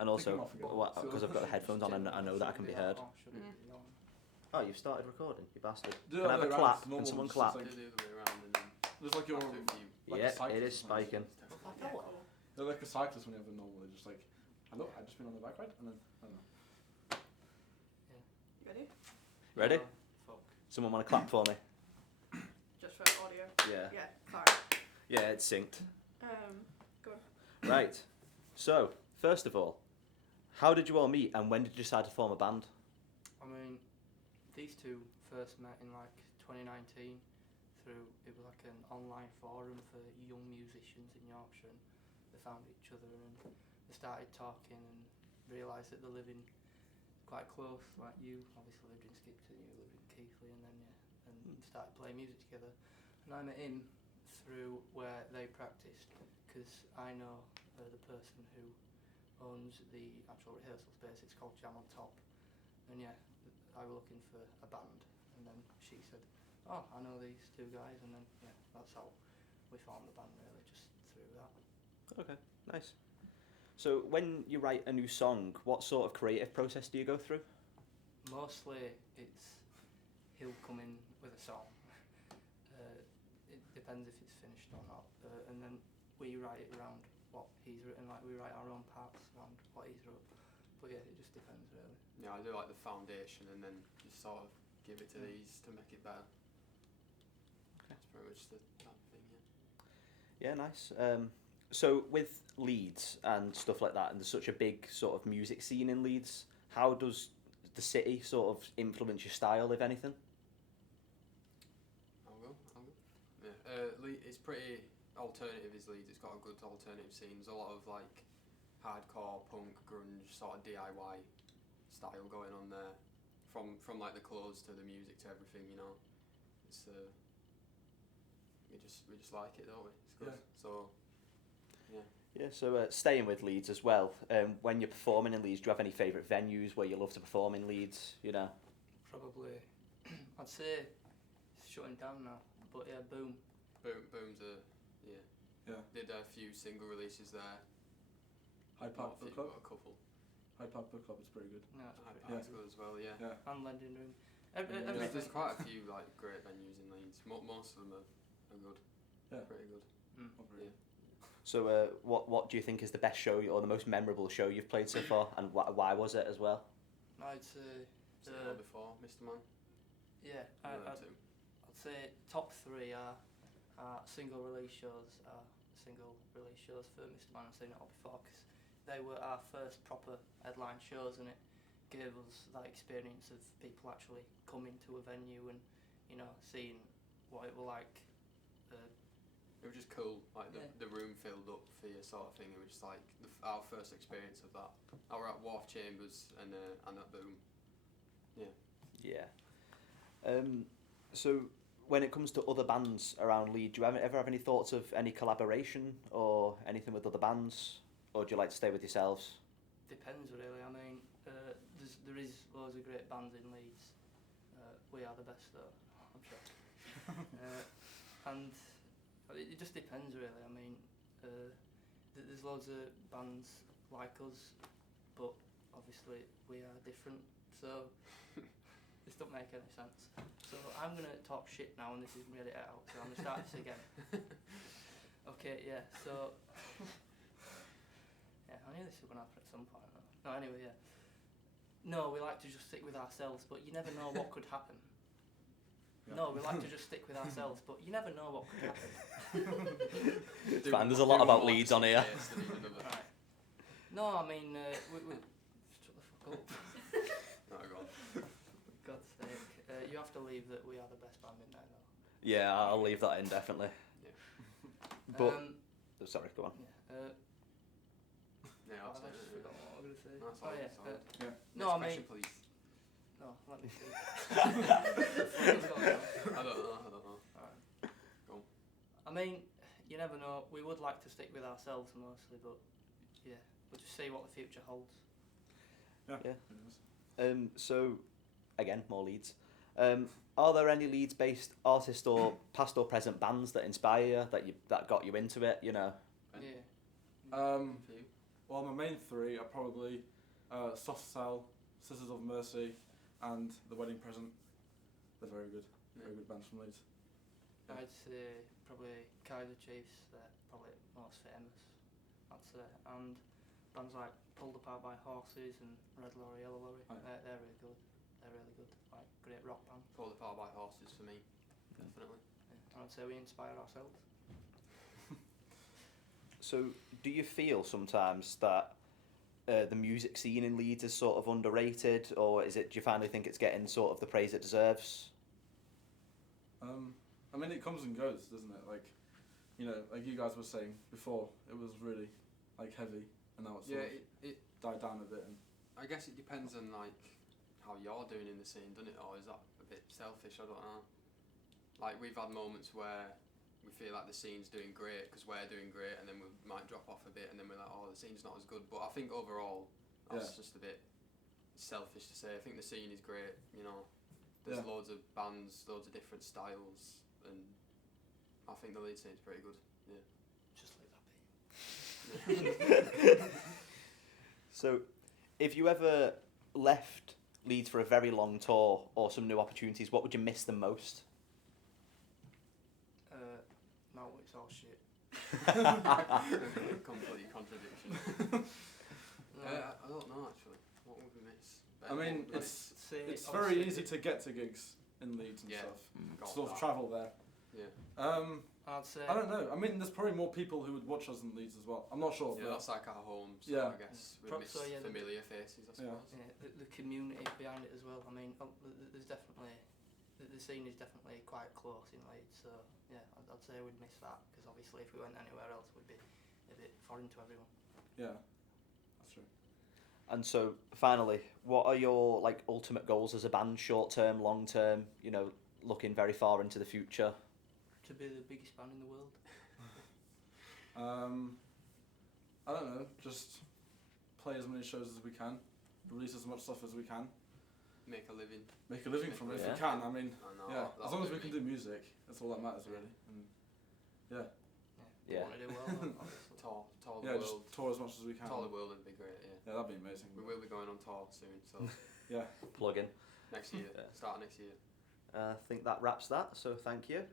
And Take also, them off again. because I've got the headphones on, and I know that I can be heard. Oh, you've started recording, you bastard. Do Can I have a it clap? normal, Can someone just clap? like- Do the other way around and then Just like you're after a few. like a Yeah, cyclist it is or something. spiking. They're like a cyclist when you have a normal. They're just like, hello, I've just been on the bike ride, and then I don't know. You ready? Ready? Fuck. Someone want to clap for me? Just for audio. Yeah. Yeah, fine. Yeah, it's synced. Go on. Right. So, first of all, how did you all meet, and when did you decide to form a band? I mean, these two first met in like 2019 through, it was like an online forum for young musicians in Yorkshire. And they found each other and they started talking and realised that they're living quite close, like you obviously lived in Skipton, you lived in Keighley, and then and started playing music together. And I met him through where they practiced, because I know the person who owns the actual rehearsal space. It's called Jam on Top, and yeah, I was looking for a band, and then she said, "Oh, I know these two guys," and then yeah, that's how we formed the band, really, just through that. Okay, nice. So, when you write a new song, what sort of creative process do you go through? Mostly, it's he'll come in with a song. It depends if it's finished or not, and then we write it around what he's written. Like, we write our own parts around what he's wrote. But yeah, it just depends, really. Yeah, I do like the foundation and then just sort of give it to these to make it better. Okay. That's pretty much the that thing, yeah. Yeah, nice. So, with Leeds and stuff like that, and there's such a big sort of music scene in Leeds, how does the city sort of influence your style, if anything? I'll go. Yeah, it's pretty alternative, is Leeds. It's got a good alternative scene. There's a lot of like hardcore, punk, grunge, sort of DIY style going on there. From like the clothes to the music to everything, you know. It's we just like it, don't we? It's good. Yeah. So yeah. Yeah, so staying with Leeds as well, when you're performing in Leeds, do you have any favourite venues where you love to perform in Leeds, you know? Probably, I'd say it's shutting down now, but yeah, Boom. Boom's yeah. Yeah. Did a few single releases there. Hyde Not Park a Book few, Club. but a couple. Hyde Park Book Club is pretty good. No, it's Hyde pretty Park's good as well, yeah. Yeah. And Lending Room. There's quite a few like great venues in Leeds. Most of them are good. Yeah. Pretty good. Overrated. So what do you think is the best show or the most memorable show you've played so far, and why was it as well? I'd say Said that before, Mr. Man. yeah, I'd I'd say top three are single release shows for Mr. Man. I've seen it all before because they were our first proper headline shows, and it gave us that experience of people actually coming to a venue and, you know, seeing what it was like. It was just cool, like the room filled up for you sort of thing. It was just like our first experience of that. I were at Wharf Chambers and at Boom. Yeah. Yeah. So when it comes to other bands around Leeds, do you ever have any thoughts of any collaboration or anything with other bands, or do you like to stay with yourselves? Depends really. I mean, there is loads of great bands in Leeds. We are the best though, I'm sure. And it just depends really. I mean, there's loads of bands like us, but obviously we are different, so this don't make any sense. So I'm going to talk shit now and this is going to edit it out, so I'm going to start this again. Okay, yeah, so yeah, I knew this was going to happen at some point. No, anyway, yeah. No, we like to just stick with ourselves, but you never know what could happen. Yeah. No, we like to just stick with ourselves, but you never know what could happen. It's fine, there's a lot about Leeds on here. Right. No, I mean, we shut the fuck up. No, go on. For God's sake. You have to leave that we are the best band in there, though. Yeah, I'll leave that in definitely. Yeah. But sorry, go on. Yeah. Yeah, I've absolutely. just forgotten what I was going to say. That's Oh, all, yeah. that's all. Yeah. No, Next I mean... question, please. No, let me see. I don't know. Alright. Go on. I mean, you never know. We would like to stick with ourselves mostly, but yeah, we'll just see what the future holds. Yeah. So, again, more Leeds. Are there any Leeds-based artists or past or present bands that inspire you, that got you into it? You know. Yeah. For you? Well, my main three are probably Soft Cell, Sisters of Mercy, and The Wedding Present. They're very good. Very good bands from Leeds. I'd say probably Kaiser Chiefs, they're probably most famous, I'd say. And bands like Pulled Apart by Horses and Red Lorry, Yellow Lorry, Aye. they're really good. They're really good. Like, great rock band. Pulled Apart by Horses for me, definitely. Yeah. I'd say we inspire ourselves. So, do you feel sometimes that the music scene in Leeds is sort of underrated, or do you finally think it's getting sort of the praise it deserves? I mean, it comes and goes, doesn't it? Like, you know, like you guys were saying before, it was really like heavy, and now it's sort of it died down a bit. And I guess it depends on like how you're doing in the scene, doesn't it? Or is that a bit selfish? I don't know. Like we've had moments where we feel like the scene's doing great because we're doing great, and then we might drop off a bit, and then we're like, oh, the scene's not as good. But I think overall, that's just a bit selfish to say. I think the scene is great. You know, there's loads of bands, loads of different styles, and I think the Leeds scene's pretty good. Yeah. Just like that be. So, if you ever left Leeds for a very long tour or some new opportunities, what would you miss the most? No, it's all shit. Complete contradiction. I don't know actually. What would we miss? I mean, What would we it's miss? very easy to get to gigs in Leeds and Yeah. stuff. Got Sort of that. travel there. Yeah. I'd say. I don't know. I mean, there's probably more people who would watch us in Leeds as well. I'm not sure. Yeah, but that's like our home. So Yeah. I guess we Prob- miss so, yeah, the- familiar faces. I Yeah. suppose. Yeah, the community behind it as well. I mean, there's definitely the scene is definitely quite close in Leeds. So yeah, I'd say we'd miss that because obviously if we went anywhere else, we'd be a bit foreign to everyone. Yeah, that's true. And so, finally, what are your like ultimate goals as a band, short term, long term? You know, looking very far into the future. To be the biggest band in the world. I don't know. Just play as many shows as we can, release as much stuff as we can, Make a living. make a living from it if Yeah. we can. I mean, I know. yeah. As that'll long as do we can me. do music, that's all that matters really. And Yeah. Yeah. Want to do well, obviously. Tour the yeah, world. just tour as much as we can. Tour the world would be great. Yeah. Yeah, that'd be amazing. We will be going on tour soon. So Yeah. Plug in. next year, Yeah. start of next year. I think that wraps that. So, thank you.